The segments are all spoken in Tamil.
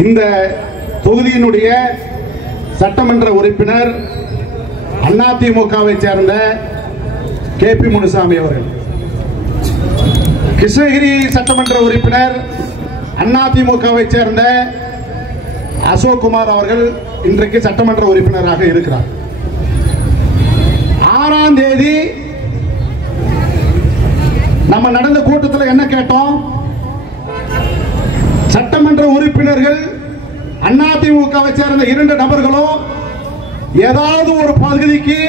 இந்த தொகுதியினுடைய சட்டமன்ற உறுப்பினர் அதிமுகவை சேர்ந்த KP முனுசாமி அவர்கள், கிருஷ்ணகிரி சட்டமன்ற உறுப்பினர் அதிமுகவை சேர்ந்த அசோக் குமார் அவர்கள் இன்றைக்கு சட்டமன்ற உறுப்பினராக இருக்கிறார். 6ஆம் தேதி நம்ம நடந்த கூட்டத்தில் என்ன கேட்டோம்? சட்டமன்ற உறுப்பினர்கள் அதிமுகவை சேர்ந்த 2 நபர்களும் ஏதாவது ஒரு பகுதிக்கு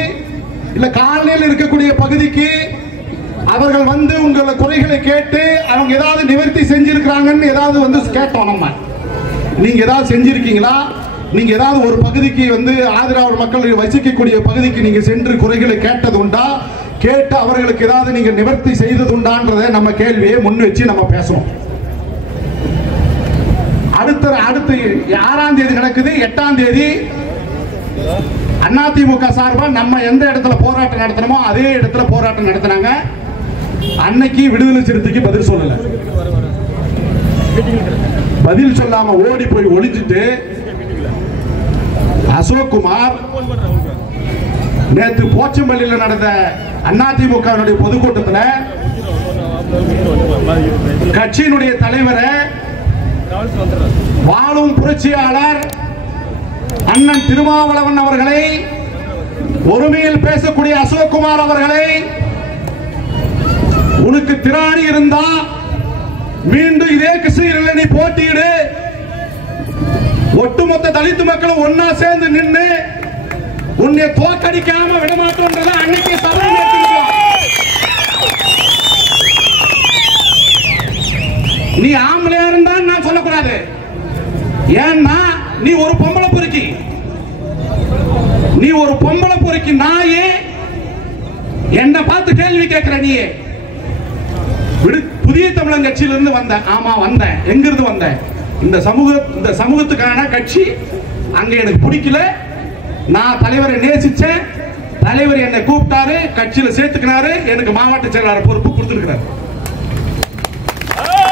இல்ல காலனியில் இருக்கக்கூடிய பகுதிக்கு அவர்கள் வந்து உங்களை குறைகளை கேட்டு அவங்க ஏதாவது நிவர்த்தி செஞ்சிருக்காங்கன்னு ஏதாவது வந்து கேட்டோம். நம்ம நீங்க ஏதாவது செஞ்சிருக்கீங்களா, நீங்க ஏதாவது ஒரு பகுதிக்கு வந்து ஆதிராவிட மக்கள் வசிக்கக்கூடிய பகுதிக்கு நீங்க சென்று குறைகளை கேட்டது உண்டா, கேட்டு அவர்களுக்கு ஏதாவது நீங்க நிவர்த்தி செய்தது உண்டான்றதை நம்ம கேள்வியை முன் வச்சு நம்ம பேசணும். அடுத்து 6ஆம் தேதி நடக்குது. 8ஆம் தேதி அதிமுக சார்பா நம்ம எந்த இடத்துல போராட்டம் நடத்தணுமோ அதே இடத்துல போராட்டம் நடத்தினாங்க. அன்னைக்கு விடுதலை சிறுத்தைக்கு பதில் சொல்லல. பதில் சொல்லாம ஓடி போய் ஒளிஞ்சிட்டு அசோக் குமார் நேற்று போச்சம்பள்ளியில் நடந்த அதிமுக பொதுக்கூட்டத்தில் கட்சியினுடைய தலைவரை வாழும் புரட்சியாளர் அண்ணன் திருமாவளவன் அவர்களை, ஒருமையில் பேசக்கூடிய அசோக் குமார் அவர்களை, உனக்கு திராணி இருந்தா மீண்டும் இதே கிருஷ்ணகிரியில் நீ போட்டியிடு, ஒட்டுமொத்த தலித்து மக்களும் ஒன்னா சேர்ந்து நின்று உன்னை தோக்கடிக்காம விடமாட்டோன்றத அன்னைக்கு சபை நீ ஆம்பளையா இருந்தா நான் சொல்லக்கூடாது. ஏன்னா நீ ஒரு பொம்பளை பொறுக்கி, நீ ஒரு பொம்பளை பொறுக்கி நாயே என்ன பார்த்து கேள்வி கேட்கிற. நீ புதிய தமிழன் கட்சியிலிருந்து வந்த? ஆமா வந்தேன். எங்கிருந்து வந்த? இந்த சமூகத்துக்கான கட்சி அங்க எனக்கு பிடிக்கல, நான் தலைவரை நேசிச்சேன், தலைவர் என்னை கூப்பிட்டாரு, கட்சியில சேர்த்துக்கினாரு, எனக்கு மாவட்ட செயலாளர் பொறுப்பு கொடுத்திருக்கிறார்.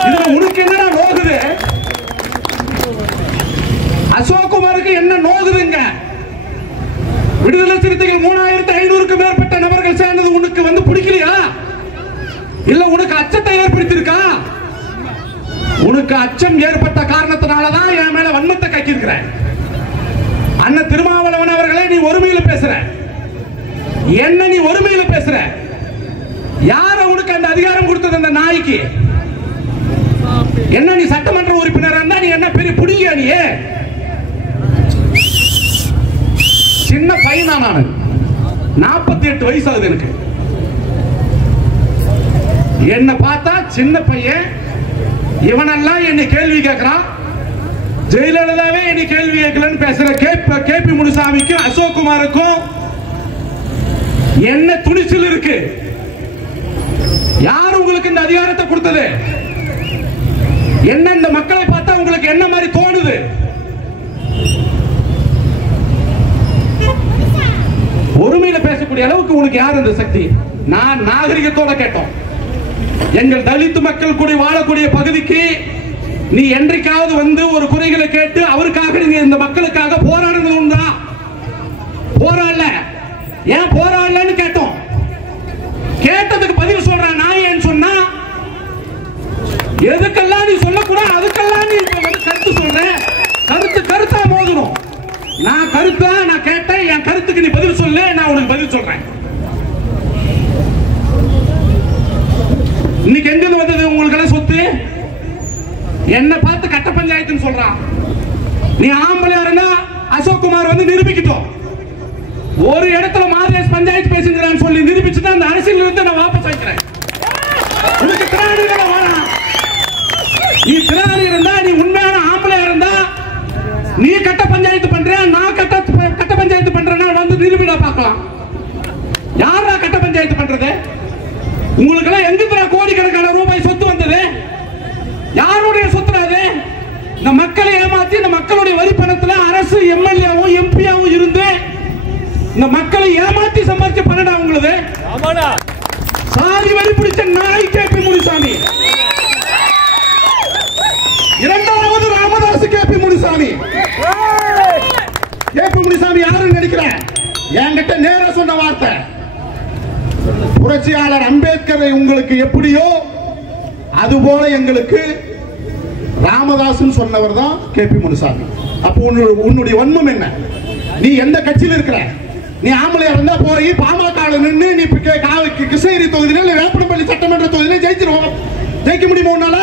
இதுல உனக்கு என்ன நோகுது? அசோக் குமாருக்கு என்ன நோகுதுங்க? விடுதலை சிறுத்தைகள் 3500க்கு மேற்பட்ட நபர்கள் சேர்ந்தது உனக்கு வந்து பிடிக்கலையா? இல்ல உனக்கு அச்சத்தை ஏற்படுத்தியிருக்கா? உனக்கு அச்சம் ஏற்பட்ட காரணத்தினாலதான் என் மேல வன்மத்தை கக்கியிருக்கிறேன். அண்ணன் திருமாவளவன் அவர்களே, நீ ஒருமையில பேசுற, என்ன நீ ஒருமையில பேசுற? யார உனக்கு அந்த அதிகாரம் கொடுத்தது? அந்த நாய்க்கு. என்ன நீ சட்டமன்ற உறுப்பினர் இருந்தா நீ என்ன பெரிய புடிங்கியா? நீ சின்ன பையனா? நான் 48 வயசு ஆகுது எனக்கு. என்ன பார்த்தா சின்ன பையன். இவனெல்லாம் என்னை கேள்வி கேட்கிறான். ஜெயலலிதாவே என்னை கேள்வி கேட்கலன்னு பேசுற KP முனுசாமிக்கும் அசோக் குமாருக்கும் என்ன துணிச்சல் இருக்கு? யார் உங்களுக்கு இந்த அதிகாரத்தை கொடுத்தது? என்ன இந்த மக்களை பார்த்தா உங்களுக்கு என்ன மாதிரி தோணுது? ஒருமையில பேசக்கூடிய அளவுக்கு உனக்கு யார் இந்த சக்தி? நான் நாகரிகத்தோட கேட்டோம். எங்கள் தலித்து மக்கள் கூடி வாழக்கூடிய பகுதிக்கு நீ என்றைக்காவது வந்து ஒரு குறைகளை கேட்டு அவருக்காக நீங்க இந்த மக்களுக்காக போராடுறது உண்டா? போராடல. ஏன் போராடலன்னு கேட்டோம். கேட்டதுக்கு பதில் சொல்ற நான் ஏன்னு சொன்னா, எதுக்கெல்லாம் நீ சொல்லக்கூடாது அதுக்கெல்லாம் நீ கருத்து சொல்ற. கருத்தா மோதணும். நான் கருத்தா நான் கேட்டேன், என் கருத்துக்கு நீ பதில் சொல்லு, நான் உனக்கு பதில் சொல்றேன். இன்னைக்கு எங்க வந்தது உங்களுக்கு எல்லாம் சொத்து? என்ன பார்த்து கட்ட பஞ்சாயத்துன்னு சொல்றான். நீ ஆம்பளையா இருந்தா அசோக் குமார் வந்து நிரூபிக்கிட்டோம். ஒரு இடத்துல மாதேஷ் பஞ்சாயத்து பேசுகிறான்னு சொல்லி நிரூபிச்சுதான் அந்த அரசியல் இருந்து நான் வாபஸ் வைக்கிறேன். உனக்கு திராணி வேணாம். நீ திராணி இருந்தா, நீ உண்மையான ஆம்பளையா இருந்தா, நீ கட்ட பஞ்சாயத்து பண்ற, நான் கட்ட பஞ்சாயத்து பண்றேன்னா வந்து நிரூபிடா பார்க்கலாம். யாரா கட்ட பஞ்சாயத்து பண்றது? உங்களுக்கு எல்லாம் எங்க கோடிக்கணக்கான ரூபாய் சொத்து வந்தது? யாருடைய சொத்து அது? இந்த மக்களை ஏமாத்தி இந்த மக்களுடைய வரி பணத்துல அரசு எம்எல்ஏவும் எம்பியாவும் இருந்து இந்த மக்களை ஏமாத்தி சம்பாதிச்ச பணடா உங்களுக்கு. சாதி வரி பிடிச்ச நாய் KP முனுசாமி. இரண்டாவது ராமதாஸ் KP முனுசாமி. நினைக்கிறேன். என்கிட்ட நேரா சொன்ன வார்த்தை, புரட்சியாளர் அம்பேத்கரை உங்களுக்கு எப்படியோ அதுபோல எங்களுக்கு ராமதாஸ் சொன்னவர் தான் கேபி முனுசாமி. அப்போ உன்னுடைய வன்மம் என்ன? நீ எந்த கட்சியில் இருக்கிற? நீ ஆம்பளையா இருந்தா போய் பாமக நின்று நீ கிருஷ்ணகிரி தொகுதியில வேப்பனப்பள்ளி சட்டமன்ற தொகுதியில ஜெயிக்க முடியுமா உன்னால?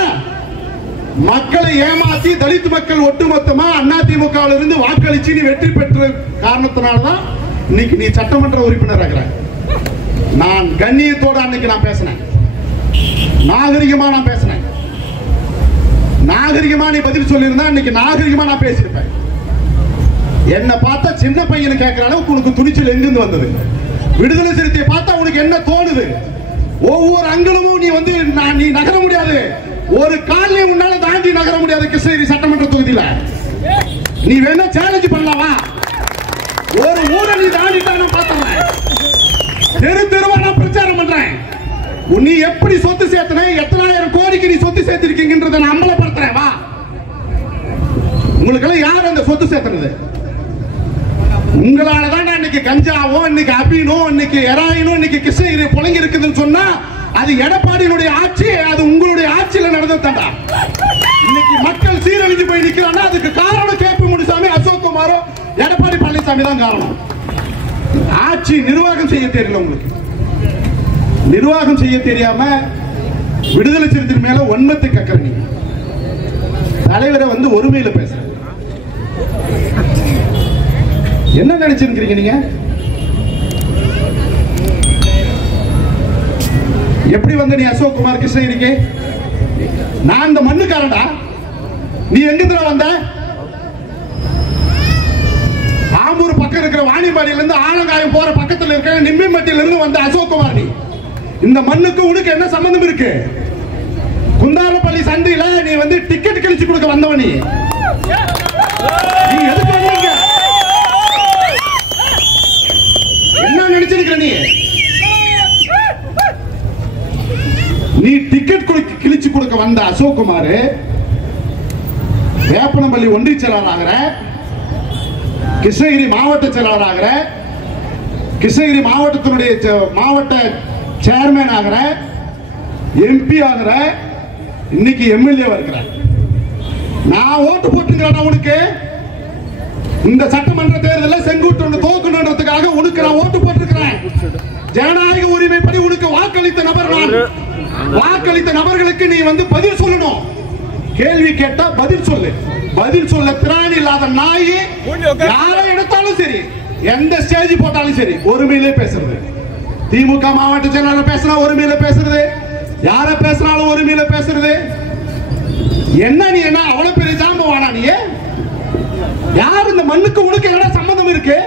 மக்களை ஏமாற்றி தலித் மக்கள் ஒட்டுமொத்தமா அதிமுக இருந்து வாக்களிச்சு நீ வெற்றி பெற்ற காரணத்தினால்தான் இன்னைக்கு நீ சட்டமன்ற உறுப்பினர் இருக்கிற. நான் கண்ணியத்தோட அன்னைக்கு நான் பேசினேன், நாகரிகமா நான் பேசினேன். நாகரிகமா நீ பதில் சொல்லியிருந்தா இன்னைக்கு நாகரிகமா நான் பேசியிருப்பேன். என்ன பார்த்தா சின்ன பையனை கேட்கிற அளவுக்கு உனக்கு துணிச்சல் எங்கிருந்து வந்தது? விடுதலை சிறுத்தையை பார்த்தா உனக்கு என்ன தோணுது? ஒவ்வொரு அங்கலமும் நீ வந்து நீ நகர முடியாது, ஒரு காலையும் உன்னால தாண்டி நகர முடியாது. கிருஷ்ணகிரி சட்டமன்ற தொகுதியில நீ வேணா சேலஞ்ச் பண்ணலாமா? ஒரு ஊரை நீ தாண்டிட்டா நான் பார்த்தேன், தெரு தெருவா நான் பிரச்சாரம் பண்றேன். நீ எப்படி சொத்து சேர்த்தன, எத்தனாயிரம் கோடிக்கு நீ சொத்து சேர்த்திருக்கீங்கன்றத நான் அம்பலப்படுத்துறேன். வா, உங்களுக்கு எல்லாம் யார் அந்த சொத்து சேர்த்தனது? உங்களாலதான் இன்னைக்கு கஞ்சாவோ, இன்னைக்கு அபீனோ, இன்னைக்கு எராயினோ, இன்னைக்கு கிருஷ்ணகிரி புலங்கி இருக்குதுன்னு சொன்னா அது எடப்பாடியினுடைய ஆட்சி, அது உங்களுடைய ஆட்சியில நடந்ததா? இன்னைக்கு மக்கள் சீரழிஞ்சு போய் நிக்கிறான்னா அதுக்கு காரணம் கேபி முனுசாமி, அசோக்குமாரோ, எடப்பாடி பழனிசாமி தான் காரணம். ஆட்சி நிர்வாகம் செய்ய தெரியல உங்களுக்கு. நிர்வாகம் செய்ய தெரியாம விடுதலை சிறுத்தை மேல ஒன்மத்தை கக்கற நீங்க தலைவரை வந்து ஒருமையில பேச என்ன நினைச்சிருக்கீங்க நீங்க? எப்படி வந்து நீ அசோக்குமார் கிருஷ்ணகிரிக்கு? நான் இந்த மண்ணுக்காரன்டா. நீ எங்கிருந்து வந்த? ஆம்பூர் பக்கம் இருக்கிற வாணிபாடியில இருந்து ஆலங்காயம் போற பக்கத்துல இருக்கிற நிம்மிமட்டில இருந்து வந்த அசோக்குமார். நீ இந்த மண்ணுக்கு உனக்கு என்ன சம்பந்தம் இருக்கு? குந்தாரப்பள்ளி சந்தையில நீ வந்து டிக்கெட் கிழிச்சு கொடுக்க வந்தவன். நீ எதுக்கு வந்தீங்க? என்ன நினைச்சிருக்கிற நீ? நீ டிக்கெட் கிழிச்சு கொடுக்க வந்த அசோக்குமார் வேப்பனப்பள்ளி ஒன்றிய செயலாளர் ஆகிற, கிருஷ்ணகிரி மாவட்ட செயலாளர் ஆகிற, கிருஷ்ணகிரி மாவட்டத்தினுடைய மாவட்ட சேர்மேன் ஆகிற, எம்பி ஆகிற, இன்னைக்கு எம்எல்ஏ இருக்கிற. நான் ஓட்டு போட்டுக்கிறேன் உனக்கு. இந்த சட்டமன்ற தேர்தலில் செங்குட்டு தோக்கணுன்றதுக்காக உனக்கு நான் ஓட்டு போட்டிருக்கிறேன். ஜனநாயக உரிமைப்படி உனக்கு வாக்களித்த நபர் நான். வாக்களித்த நபர்களுக்கு நீ வந்து பதில் சொல்லணும். கேள்வி கேட்டா பதில் சொல்லு. பதில் சொல்ல திராணி இல்லாத நாய் யாரை எடுத்தாலும் சரி, எந்த ஸ்டேஜ் போட்டாலும் சரி, ஒருமையிலே பேசுறது. திமுக மாவட்ட செயலாளர் பேசினா ஒருமையில பேசுறது, யார பேசினாலும் ஒருமையில பேசுறது. என்ன நீ என்ன அவ்வளவு பெரிய ஜாம்பவானா? நீ யார்? இந்த மண்ணுக்கு உனக்கு என்ன சம்பந்தம் இருக்கு?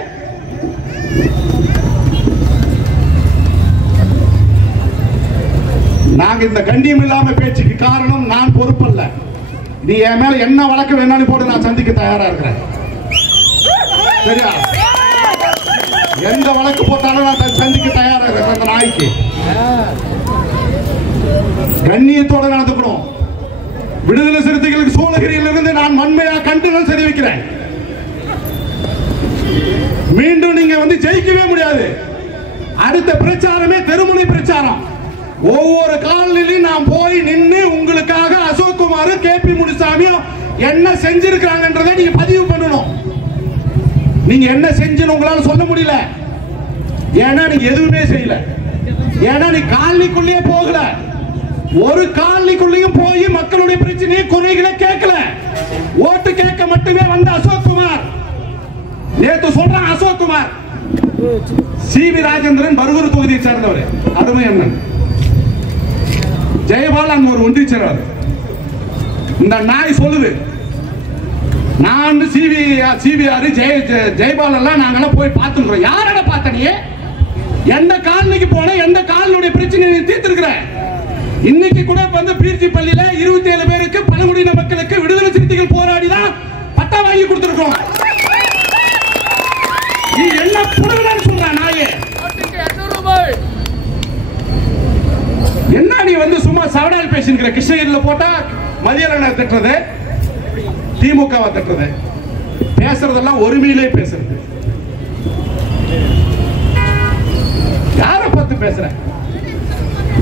நாங்க இந்த கண்ணியம் இல்லாம பேச்சுக்கு காரணம் நான் பொறுப்பல்ல. நீ என் மேல என்ன வழக்கு வேணாலும் போட்டு நான் சந்திக்க தயாரா இருக்கிறேன். சரியா? எந்த வழக்கு போட்டாலும் நான் சந்திக்க தயாரா இருக்கிறேன். அந்த நாய்க்கு கண்ணியத்தோட நடந்துக்கணும். விடுதலை சிறுத்தைகளுக்கு சூளகிரியிலிருந்து நான் வன்மையா கண்டனம் தெரிவிக்கிறேன். மீண்டும் நீங்க வந்து ஜெயிக்கவே முடியாது. அடுத்த பிரச்சாரமே தெருமுனை பிரச்சாரம். ஒவ்வொரு காலையிலும் நான் போய் நின்று உங்களுக்காக அசோக்குமார், கேபி முனுசாமியும் என்ன செஞ்சிருக்காங்கன்றதை நீங்க பதிவு பண்ணணும். நீங்க என்ன செஞ்சுன்னு உங்களால சொல்ல முடியல. ஏன்னா நீங்க எதுவுமே செய்யல. ஏன்னா நீ காலனிக்குள்ளேயே போகல. ஒரு காலனிக்குள்ளேயும் போய் மக்களுடைய பிரச்சனையை குறைகளை கேட்கல. ஓட்டு கேட்க மட்டுமே வந்த அசோக்குமார். நேற்று சொல்றான் அசோக்குமார் சி.வி. ராஜேந்திரன் பருகூர் தொகுதியை சேர்ந்தவர். அருமை அண்ணன் ஜெயபாலன் ஒரு ஒன்றிய செயலாளர். இந்த நாய் சொல்லுது, நான் சிவிஆர் ஜெயபாலன் நாங்கெல்லாம் போய் பார்த்துக்கிறோம். யாரோட பார்த்த? நீ எந்த காலனிக்கு போன? எந்த காலனுடைய பிரச்சனையை தீர்த்திருக்கிற? இன்னைக்கு கூட வந்து பீர்ச்சி பள்ளியில 27 பேருக்கு பழங்குடியின மக்களுக்கு விடுதலை சிறுத்தைகள் போராடிதான் பட்டா வாங்கி கொடுத்திருக்கோம். நீ என்ன புடுங்கன்னு சொல்ற நாயே? என்ன நீ வந்து சும்மா சவடால் பேசிக்கிற? கிருஷ்ணகிரியில போட்டா மதியலனை திட்டுறது, திமுகவை திட்டுறது, பேசுறதெல்லாம் ஒருமையிலே பேசுறது. யாரை பார்த்து பேசுற?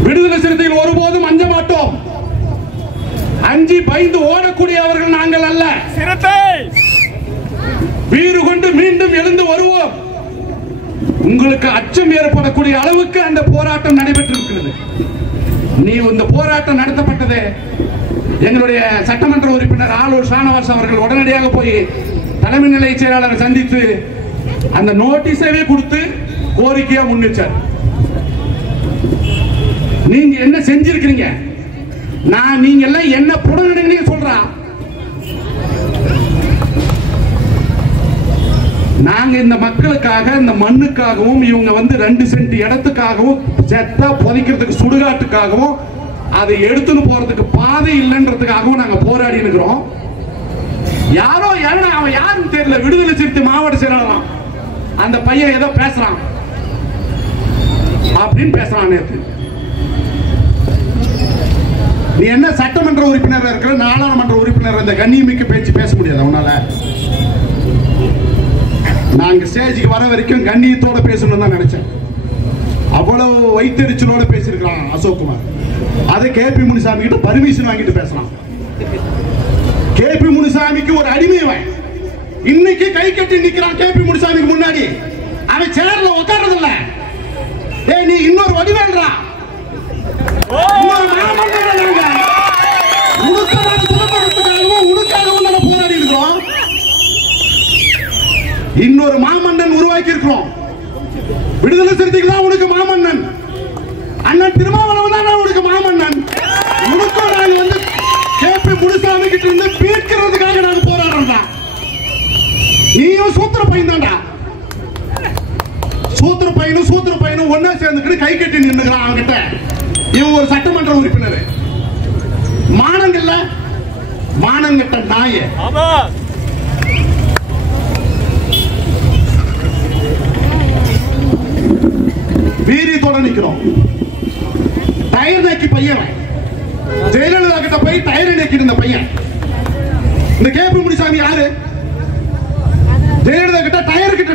விடுதலை சிறுத்தைகள் ஒருபோதும் அஞ்ச மாட்டோம். அஞ்சி பயந்து ஓடக்கூடியவர்கள் நாங்கள் அல்ல. வீறு கொண்டு மீண்டும் எழுந்து வருவோம். உங்களுக்கு அச்சம் ஏற்படக்கூடிய அளவுக்கு அந்த போராட்டம் நடைபெற்றிருக்கிறது. நீ இந்த போராட்டம் நடத்தப்பட்டது எங்களுடைய சட்டமன்ற உறுப்பினர் ஆலூர் ஷானவாஸ் அவர்கள் உடனடியாக போய் தலைமை நிலைய செயலாளரை சந்தித்து அந்த நோட்டீஸவே கொடுத்து கோரிக்கையா முன்னிச்சார். நீங்க என்ன செஞ்சிருக்கீங்க? நீங்க எல்லாம் என்ன புடனடிங்க சொல்றா? நாங்க இந்த மக்களுக்காக, இந்த மண்ணுக்காகவும், இவங்க 2 சென்ட் இடத்துக்காகவும், செத்தா புதைக்கிறதுக்கு சுடுகாட்டுக்காகவும், அதை எடுத்துன்னு போறதுக்கு பாதை இல்லைன்றதுக்காகவும் நாங்க போராடி இருக்கிறோம். யாரோ அவன் யாருன்னு தெரியல, விடுதலை சிறுத்தை மாவட்ட செயலாளர் அந்த பையன் ஏதோ பேசுறான் அப்படின்னு பேசுறான். நேற்று நீ என்ன சட்டமன்ற உறுப்பினர் இருக்கிற, நாடாளுமன்ற உறுப்பினர், இந்த கண்ணியமிக்க பேச்சு பேச முடியாது அவனால. நாங்க ஸ்டேஜுக்கு வர வரைக்கும் கண்ணியத்தோட பேசணும்னு தான் நினைச்சேன். அவ்வளவு வைத்தறிச்சலோட பேசியிருக்கிறான் அசோக்குமார். அதை கேபி முனுசாமி கிட்ட பர்மிஷன் வாங்கிட்டு பேசலாம். கேபி முனுசாமிக்கு ஒரு அடிமையவன் இன்னைக்கு கை கட்டி நிக்கிறான். கேபி முனுசாமிக்கு முன்னாடி அவன் சேர்ல உட்கார்றது இல்ல. நீ இன்னொரு வடிவேல்றா, போராடி இருக்கிறோம். இன்னொரு மாமன்னன் உருவாக்கி இருக்கிறோம். விடுதலை சிறுத்தைகள் தான் உனக்கு மாமன்னன். அண்ணன் திருமாவளவன் தான் உனக்கு மாமன்னன். உனக்கும் நாங்க கேபி முனுசாமி கிட்ட இருந்து பீட்கிறதுக்காக நாங்க போராடுறோம். நீயும் சூத்திர பையன் தான்டா. சூத்திர பையனும் ஒன்னா சேர்ந்துக்கிட்டு கை கட்டி நின்னுக்கிறான் அவன்கிட்ட. இவன் ஒரு சட்டமன்ற உறுப்பினர். மானங்கட்ட நாய. வீரியத்தோட நிக்கிறோம். டயர் நக்கி பையன் ஜெயலலிதா கிட்ட போய் டயர் நக்கிட்டு இருந்த பையன். இந்த கேபி முனுசாமி யாரு? ஜெயலலிதா கிட்ட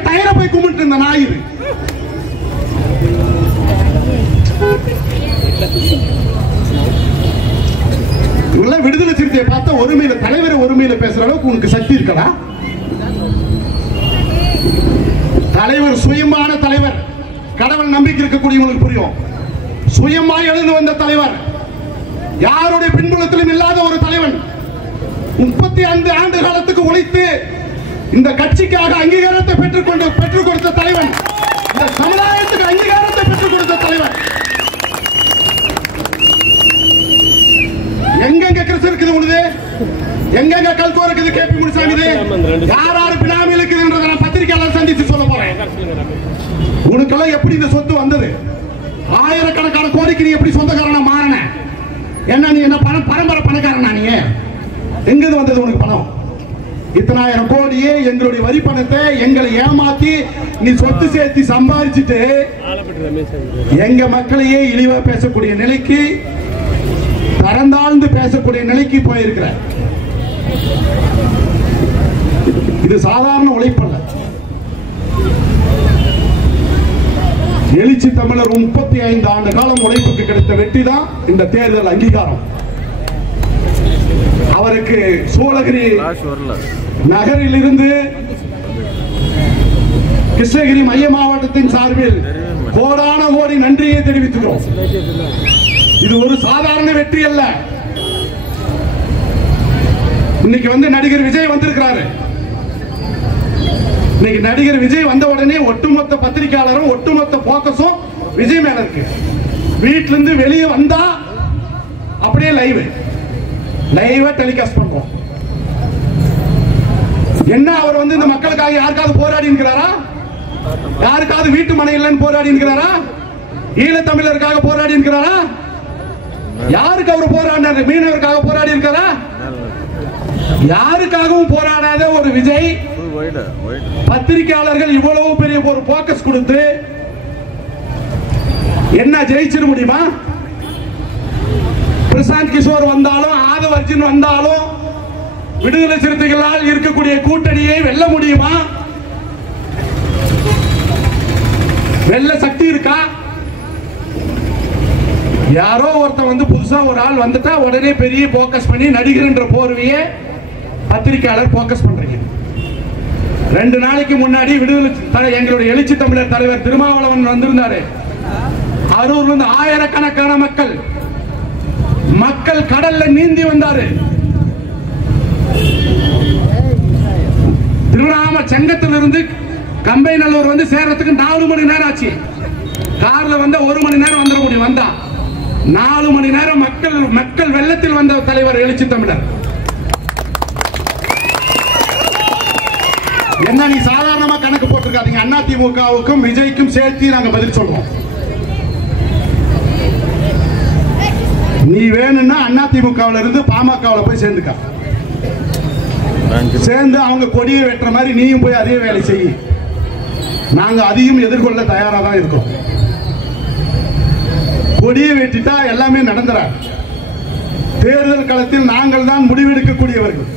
டயரை போய் கும்பிட்டு இருந்த நாய். இவெல்லாம் விடுதலை சிறுத்தையை பார்த்தா ஒருமையில, தலைவரை ஒருமையில பேசுற அளவுக்கு உனக்கு சக்தி இருக்கா? தலைவர் சுயமான தலைவர். கடவுள் நம்பிக்கை இருக்கக்கூடிய உங்களுக்கு புரியும். சுயமா எழுந்து வந்த தலைவர், யாருடைய பின்புலத்திலும் இல்லாத ஒரு தலைவன். 35 ஆண்டு காலத்துக்கு உழைத்து இந்த கட்சிக்காக அங்கீகாரத்தை பெற்றுக் கொடுத்த தலைவன். இந்த சமுதாயத்துக்கு அங்கீகாரத்தை பெற்றுக் கொடுத்த தலைவன். எங்கெங்க கிறிஸ்து இருக்குது உனது, எங்கெங்க கல்கோ இருக்குது கேபி முனுசாமி, யார் பினாமி இருக்குதுன்றத நான் பத்திரிகையாளர் சந்தித்து சொல்ல போறேன். உனக்கெல்லாம் எப்படி இந்த சொத்து வந்தது? ஆயிரக்கணக்கான கோடிக்கு நீ எப்படி சொந்தக்காரனா மாறின? என்ன நீ என்ன பரம்பரை பணக்காரனா? நீ எங்க வந்தது உனக்கு பணம்? இத்தனாயிரம் கோடியே எங்களுடைய வரி பணத்தை எங்களை ஏமாத்தி நீ சொத்து சேர்த்து சம்பாதிச்சுட்டு எங்க மக்களையே இழிவா பேசக்கூடிய நிலைக்கு, தரந்தாழ்ந்து பேசக்கூடிய நிலைக்கு போயிருக்கிற. இது சாதாரண உழைப்பல்ல. எழுச்சி தமிழர் 35 ஆண்டு காலம் உழைப்புக்கு கிடைத்த வெற்றி தான் இந்த தேர்தல் அங்கீகாரம். அவருக்கு சோழகிரி நகரில் இருந்து கிருஷ்ணகிரி மைய மாவட்டத்தின் சார்பில் கோடான கோடி நன்றியை தெரிவித்துக்கிறோம். இது ஒரு சாதாரண வெற்றி அல்ல. இன்னைக்கு நடிகர் விஜய் வந்திருக்கிறாரு. இன்னைக்கு நடிகர் விஜய் வந்த உடனே ஒட்டுமொத்த பத்திரிகையாளரும் ஒட்டுமொத்த போக்கஸும் விஜய் மேல இருக்கு. வீட்டில இருந்து வெளியே வந்தா அப்படியே லைவா டெலிகாஸ்ட் பண்றோம். என்ன அவர் இந்த மக்களுக்காக யாருக்காவது போராடி இருக்கிறாரா? யாருக்காவது வீட்டு மனை இல்லைன்னு போராடி இருக்கிறாரா? ஈழத்தமிழருக்காக போராடி இருக்கிறாரா? யாருக்கு அவர் போராடினாரு? மீனவருக்காக போராடி இருக்கிறாரா? யாருக்காகவும் போராடாத ஒரு விஜய் பத்திரிகையாளர்கள் இவ்வளவு பெரிய ஒரு போக்கஸ் கொடுத்து என்ன ஜெயிச்சிட முடியுமா? பிரசாந்த் கிஷோர் வந்தாலும், ஆதவ் அர்ஜுன் வந்தாலும் விடுதலை சிறுத்தைகளால் இருக்கக்கூடிய கூட்டணியை வெல்ல முடியுமா? வெள்ள சக்தி இருக்கா? யாரோ ஒருத்தன் வந்து புதுசா ஒரு ஆள் வந்துட்டா உடனே பெரிய போக்கஸ் பண்ணி நடிகர்ன்ற போர்வையே பத்திரிகையாளர் போக்கஸ் பண்றீங்க. 2 நாளைக்கு முன்னாடி விடுதலை எங்களுடைய எழுச்சி தமிழர் தலைவர் திருமாவளவன் வந்திருந்தாரு. அரூர்ல இருந்து ஆயிரக்கணக்கான மக்கள் கடல்ல நீந்தி வந்தாரு. திருவண்ணாமலை செங்கத்திலிருந்து கம்பைநல்லூர் வந்து சேர்றதுக்கு 4 மணி நேரம் ஆச்சு. கார்ல வந்த 1 மணி நேரம் வந்துட முடியும். வந்தா 4 மணி நேரம் மக்கள் வெள்ளத்தில் வந்த தலைவர் எழுச்சி தமிழர். என்ன நீ சாதாரணமா கணக்கு போட்டிருக்காதீங்க. அதிமுகவுக்கும் விஜய்க்கும் சேர்த்து நாங்க பதில் சொல்றோம். நீ வேணும்னா அதிமுகவில் இருந்து பாமகவில் போய் சேர்ந்துக்க. சேர்ந்து அவங்க கொடியை வெட்டுற மாதிரி நீயும் போய் அதே வேலை செய்ய. நாங்க அதையும் எதிர்கொள்ள தயாரா தான் இருக்கோம். கொடியை வெட்டிட்டா எல்லாமே நடந்துற. தேர்தல் களத்தில் நாங்கள் தான் முடிவெடுக்கக்கூடியவர்கள்.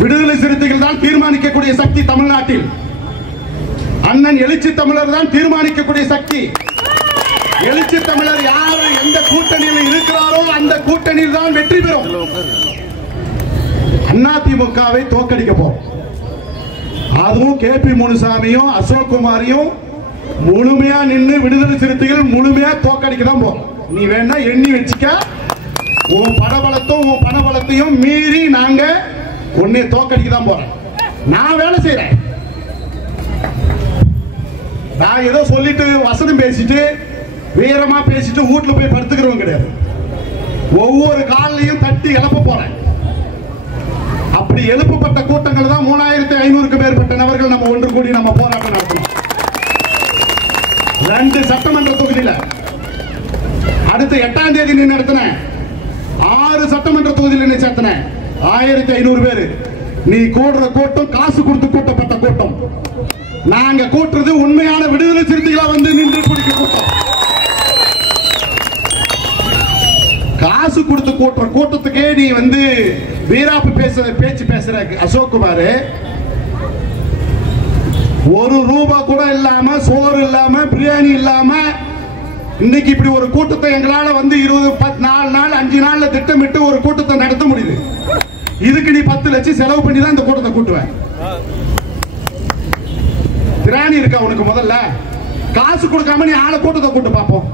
விடுதலை சிறுத்தைகள் தான் தீர்மானிக்கக்கூடிய சக்தி தமிழ்நாட்டில். அண்ணன் எழுச்சி தமிழர் தான் தீர்மானிக்கக்கூடிய சக்தி. எழுச்சி தமிழர் யாரு எந்த கூட்டணியில் இருக்கிறாரோ அந்த கூட்டணியில் தான் வெற்றி பெறும். அதிமுகவை தோற்கடிக்க போறோம். அதுவும் KP முனுசாமியும் அசோக்குமாரையும் முழுமையா நின்று விடுதலை சிறுத்தைகள் முழுமையா தோற்கடிக்க தான் போறோம். நீ வேணா எண்ணி வச்சுக்க. உன் பணபலத்தையும் மீறி நாங்க உன்னை தோற்கடிக்க தான் போறேன். நான் வேலை செய்யறேன். நான் ஏதோ சொல்லிட்டு வசனம் பேசிட்டு வீரமா பேசிட்டு வீட்டுல போய் படுத்துக்கிறவங்க கிடையாது. ஒவ்வொரு காலையும் தட்டி எழுப்ப போறேன். அப்படி எழுப்பப்பட்ட கூட்டங்கள் தான் 3500க்கும் மேற்பட்ட நபர்கள் நம்ம ஒன்று கூடி நம்ம போராட்டம் நடத்தணும். 2 சட்டமன்ற தொகுதியில அடுத்த 8ஆம் தேதி நீ நடத்தின 6 சட்டமன்ற தொகுதியில் நீ சேர்த்தன 1500 பேர். நீ கூடுற கூட்டம் காசு கொடுத்து கூட்டப்பட்ட கூட்டம். நாங்க கூட்டுறது உண்மையான விடுதலை சிறுத்தைகளா வந்து நின்று பிடிக்க கூட்டம். காசு கொடுத்து கூட்டுற கூட்டத்துக்கே நீ வந்து வீராப்பு பேச்சு பேசுற அசோக்குமார், 1 ரூபா கூட இல்லாம சோறு இல்லாம பிரியாணி இல்லாம இன்னைக்கு இப்படி ஒரு கூட்டத்தை எங்களால வந்து 4 நாள் 5 நாள்ல திட்டமிட்டு ஒரு கூட்டத்தை நடத்த முடியுது. இதுக்கு நீ 10 லட்சம் செலவு பண்ணி தான் இந்த கூட்டத்தை கூட்டுவேன். திராணி இருக்கா உனக்கு? முதல்ல காசு கொடுக்காம நீ ஆளை கூட்டத்தை கூட்டு பார்ப்போம்.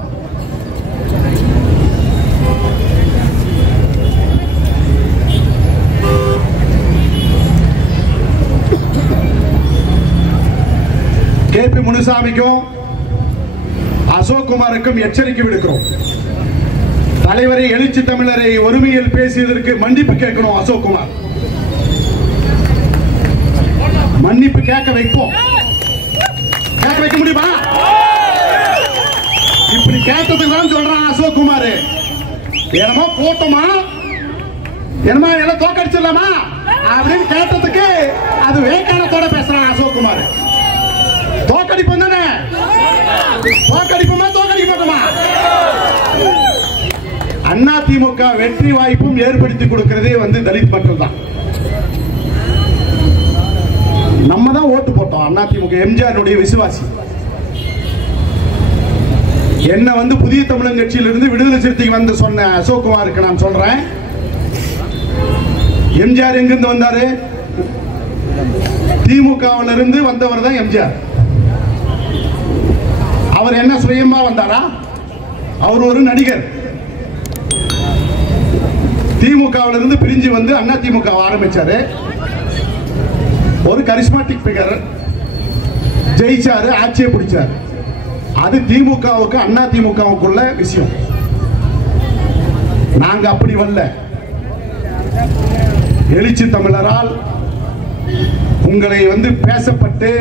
KP முனுசாமிக்கும் அசோக்குமாருக்கும் எச்சரிக்கை விடுக்கிறோம். தலைவரை எழுச்சி தமிழரை ஒருமையில் பேசியதற்கு மன்னிப்பு கேட்கணும். அசோக்குமார் மன்னிப்பு கேட்க வைப்போம். கேட்க வைக்க முடியுமா? இப்படி கேட்டதுக்கு தான் சொல்றான் அசோக்குமார். என்னமோ கூட்டமா என்னமா எல்லாம் தோக்கடிச்சிடலாமா அப்படின்னு கேட்டதுக்கு அது வேக்கானத்தோட பேசுறான் அசோக்குமார். தோக்கடிப்போம் தானே? தோக்கடிப்போமா தோக்கடிக்க மாட்டோமா? அதிமுக வெற்றி வாய்ப்பும் ஏற்படுத்தி கொடுக்கிறதே வந்து தலித் மக்கள் தான். நம்ம தான் ஓட்டு போட்டோம். அதிமுக எம்ஜிஆருடைய விசுவாசி. என்ன வந்து புதிய தமிழன் கட்சியிலிருந்து விடுதலை சிறுத்தைக்கு வந்து சொன்ன அசோக்குமாருக்கு நான் சொல்றேன், எம்ஜிஆர் எங்கிருந்து வந்தாரு? திமுகவில் இருந்து வந்தவர் தான் எம்ஜிஆர். அவர் என்ன சுயமா வந்தாரா? அவர் ஒரு நடிகர். திமுகவில் இருந்து பிரிஞ்சு வந்து அதிமுக ஆரம்பிச்சாரு. ஒரு கரிஸ்மாட்டிக் பிகர், ஜெயிச்சாரு, ஆட்சியை பிடிச்சாரு. அது திமுகவுக்கு அதிமுகவுக்குள்ள விஷயம். நாங்க அப்படி வரல. எழுச்சி தமிழரால் உங்களை வந்து பேசப்பட்டு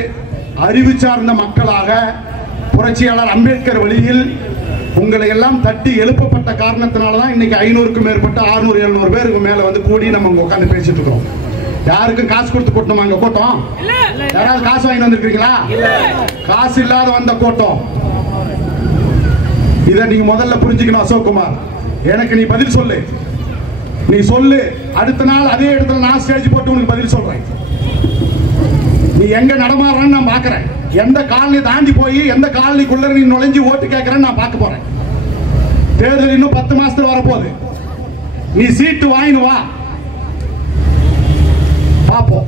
அறிவு சார்ந்த மக்களாக புரட்சியாளர் அம்பேத்கர் வழியில் உங்களை எல்லாம் தட்டி எழுப்பப்பட்ட காரணத்தினாலதான் இன்னைக்கு 500க்கும் மேற்பட்ட 600-700 பேருக்கு மேல வந்து கூடி நம்ம உட்கார்ந்து பேசிட்டு இருக்கோம். யாருக்கும் காசு கொடுத்து கூட்டமா அங்க கூட்டம்? யாராவது காசு வாங்கி வந்திருக்கீங்களா? காசு இல்லாத வந்த கூட்டம். இதை நீங்க முதல்ல புரிஞ்சுக்கணும் அசோக்குமார். எனக்கு நீ பதில் சொல்லு. நீ சொல்லு. அடுத்த நாள் அதே இடத்துல நான் ஸ்டேஜ் போட்டு உனக்கு பதில் சொல்றேன். நீ எங்க நடமாடுறன்னு நான் பாக்குறேன். எந்த காலனி தாண்டி போய் எந்த காலனிக்குள்ள நீ நுழைஞ்சு ஓட்டு கேட்கறன்னு நான் பார்க்க போறேன். தேர்தல் இன்னும் 10 மாசத்துல வரப்போகுது. நீ சீட்டு வாங்கினு வா, பாப்போம்.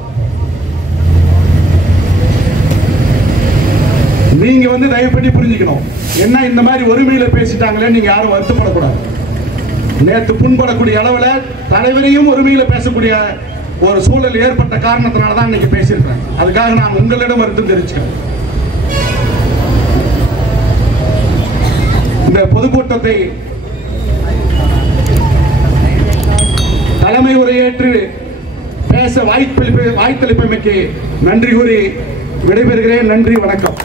நீங்க தயவு பண்ணி புரிஞ்சுக்கணும். என்ன இந்த மாதிரி ஒருமையில பேசிட்டாங்களே, நீங்க யாரும் வருத்தப்படக்கூடாது. நேற்று புண்படக்கூடிய அளவுல தலைவரையும் ஒருமையில பேசக்கூடிய ஒரு சூழல் ஏற்பட்ட காரணத்தினால தான் இன்னைக்கு பேசியிருக்கிறேன். அதுக்காக நான் உங்களிடம் வருத்தம் தெரிவிச்சுக்கிறேன். இந்த பொதுக்கூட்டத்தை தலைமை உரையேற்று பேச வாய்ப்பளிப்பமைக்கு நன்றி கூறி விடைபெறுகிறேன். நன்றி, வணக்கம்.